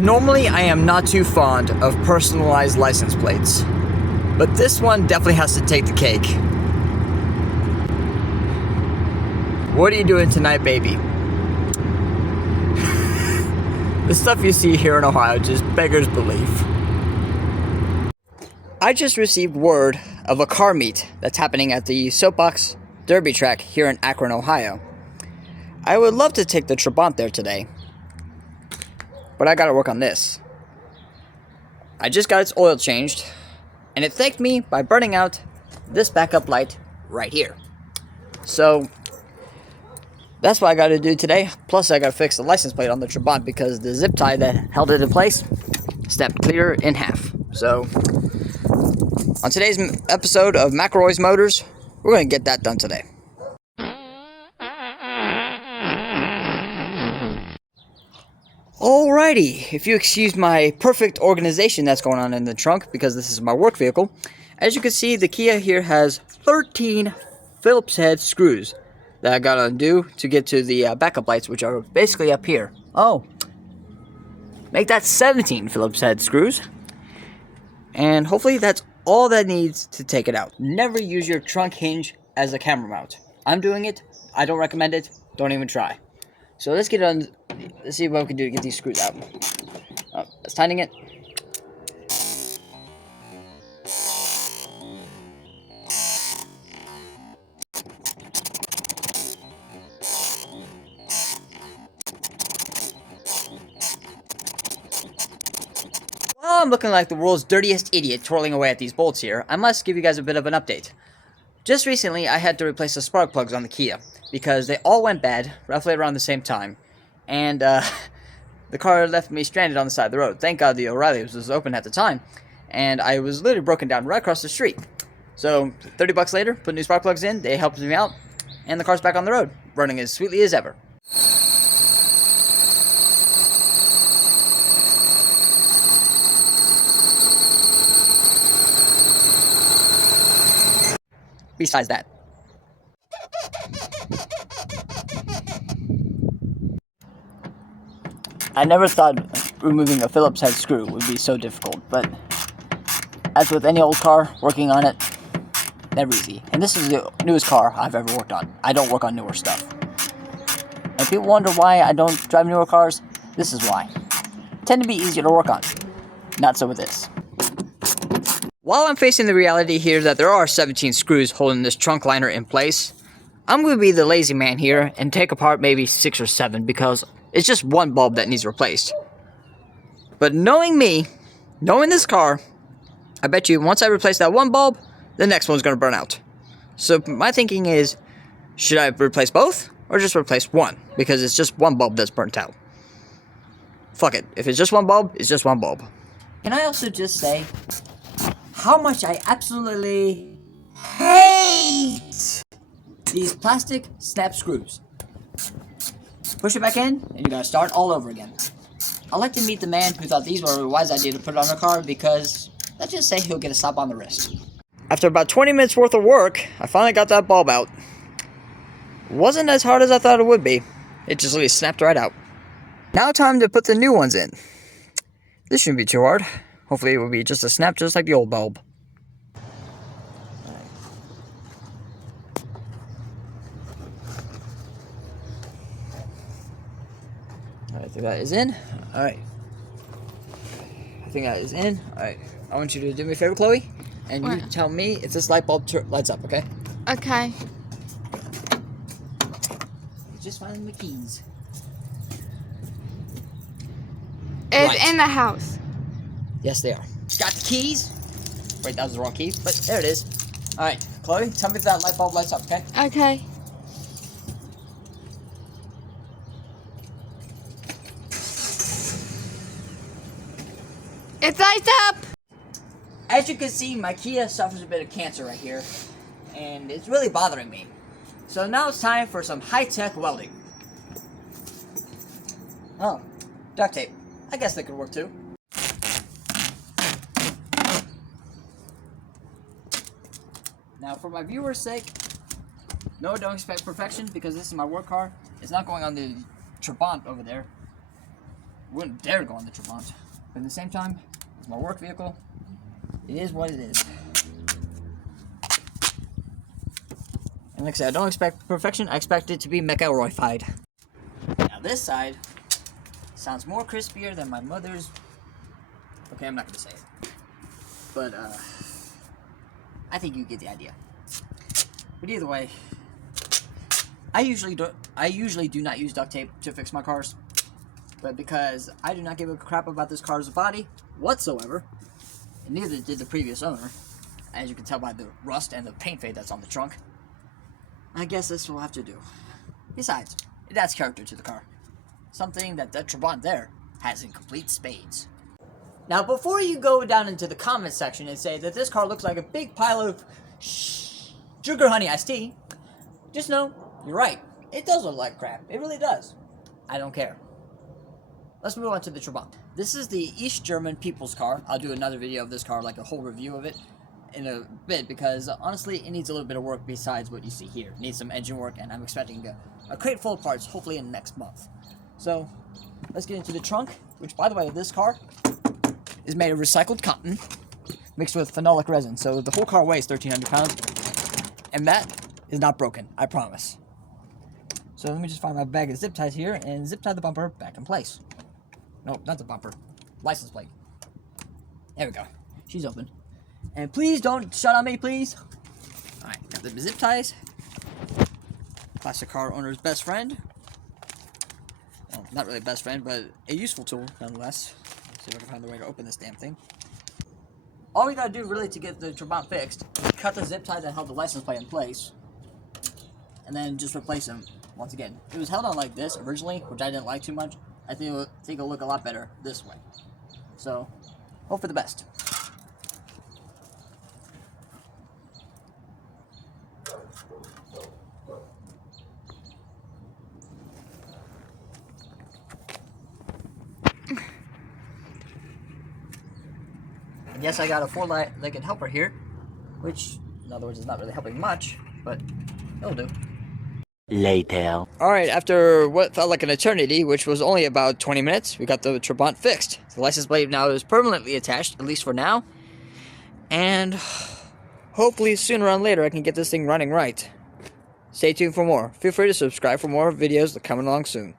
Normally, I am not too fond of personalized license plates, but this one definitely has to take the cake. What are you doing tonight, baby? The stuff you see here in Ohio just beggars belief. I just received word of a car meet that's happening at the Soapbox Derby track here in Akron, Ohio. I would love to take the Trabant there today, but I gotta work on this. I just got its oil changed, and it thanked me by burning out this backup light right here. So that's what I gotta do today. Plus I gotta fix the license plate on the Trabant because the zip tie that held it in place snapped clear in half. So on today's episode of McElroy's Motors, we're gonna get that done today. Alrighty, if you excuse my perfect organization that's going on in the trunk, because this is my work vehicle, as you can see, the Kia here has 13 Phillips head screws that I gotta undo to get to the backup lights, which are basically up here. Oh, make that 17 Phillips head screws, and hopefully that's all that needs to take it out. Never use your trunk hinge as a camera mount. I'm doing it. I don't recommend it. Don't even try. So let's get on. Let's see what we can do to get these screws out. Let's tighten it. Well, I'm looking like the world's dirtiest idiot twirling away at these bolts here. I must give you guys a bit of an update. Just recently, I had to replace the spark plugs on the Kia because they all went bad roughly around the same time. And the car left me stranded on the side of the road. Thank God the O'Reilly's was open at the time, and I was literally broken down right across the street. So $30 later, put new spark plugs in, they helped me out, and the car's back on the road, running as sweetly as ever. Besides that, I never thought removing a Phillips head screw would be so difficult, but as with any old car, working on it, never easy. And this is the newest car I've ever worked on. I don't work on newer stuff. And people wonder why I don't drive newer cars. This is why. Tend to be easier to work on. Not so with this. While I'm facing the reality here that there are 17 screws holding this trunk liner in place, I'm going to be the lazy man here and take apart maybe 6 or 7 because it's just one bulb that needs replaced. But knowing me, knowing this car, I bet you once I replace that one bulb, the next one's going to burn out. So my thinking is, should I replace both or just replace one? Because it's just one bulb that's burnt out. Fuck it. If it's just one bulb, it's just one bulb. Can I also just say how much I absolutely hate these plastic snap screws. Push it back in, and you gotta start all over again. I'd like to meet the man who thought these were a wise idea to put it on a car because, let's just say he'll get a slap on the wrist. After about 20 minutes worth of work, I finally got that bulb out. Wasn't as hard as I thought it would be. It just really snapped right out. Now time to put the new ones in. This shouldn't be too hard. Hopefully it will be just a snap just like the old bulb. Alright, I think that is in. Alright. I think that is in. Alright. I want you to do me a favor, Chloe. And you tell me if this light bulb lights up, okay? Okay. Just finding the keys. It's in the house. Yes, they are. Got the keys. Wait, that was the wrong key, but there it is. Alright, Chloe, tell me if that light bulb lights up, okay? Okay. It lights up! As you can see, my Kia suffers a bit of cancer right here, and it's really bothering me. So now it's time for some high-tech welding. Oh, duct tape. I guess that could work too. Now, for my viewers' sake, no, don't expect perfection because this is my work car. It's not going on the Trabant over there. wouldn't dare go on the Trabant. But at the same time, it's my work vehicle. It is what it is. And like I said, I don't expect perfection. I expect it to be McElroy-fied. Now this side sounds more crispier than my mother's. Okay, I'm not gonna say it. But I think you get the idea. But either way, I usually do not use duct tape to fix my cars. But because I do not give a crap about this car's body whatsoever, and neither did the previous owner, as you can tell by the rust and the paint fade that's on the trunk, I guess this will have to do. Besides, it adds character to the car. Something that the Trabant there has in complete spades. Now, before you go down into the comment section and say that this car looks like a big pile of sugar honey iced tea, just know, you're right. It does look like crap. It really does. I don't care. Let's move on to the Trabant. This is the East German people's car. I'll do another video of this car, like a whole review of it, in a bit, because honestly, it needs a little bit of work besides what you see here. It needs some engine work, and I'm expecting a crate full of parts, hopefully in next month. So, let's get into the trunk, which, by the way, this car is made of recycled cotton mixed with phenolic resin. So the whole car weighs 1,300 pounds, and that is not broken, I promise. So let me just find my bag of zip ties here and zip tie the bumper back in place. No, not the bumper. License plate. There we go. She's open. And please don't shut on me, please. Alright, got the zip ties. Classic car owner's best friend. Well, not really best friend, but a useful tool, nonetheless. Let's see if I can find the way to open this damn thing. All we gotta do, really, to get the Trabant fixed, cut the zip tie that held the license plate in place, and then just replace them once again. It was held on like this originally, which I didn't like too much. I think it'll look a lot better this way. So, hope for the best. And yes, I got a four-legged helper here, which, in other words, is not really helping much, but it'll do. Later. Alright, after what felt like an eternity, which was only about 20 minutes, we got the Trabant fixed. The license plate now is permanently attached, at least for now. And hopefully sooner or later I can get this thing running right. Stay tuned for more. Feel free to subscribe for more videos that are coming along soon.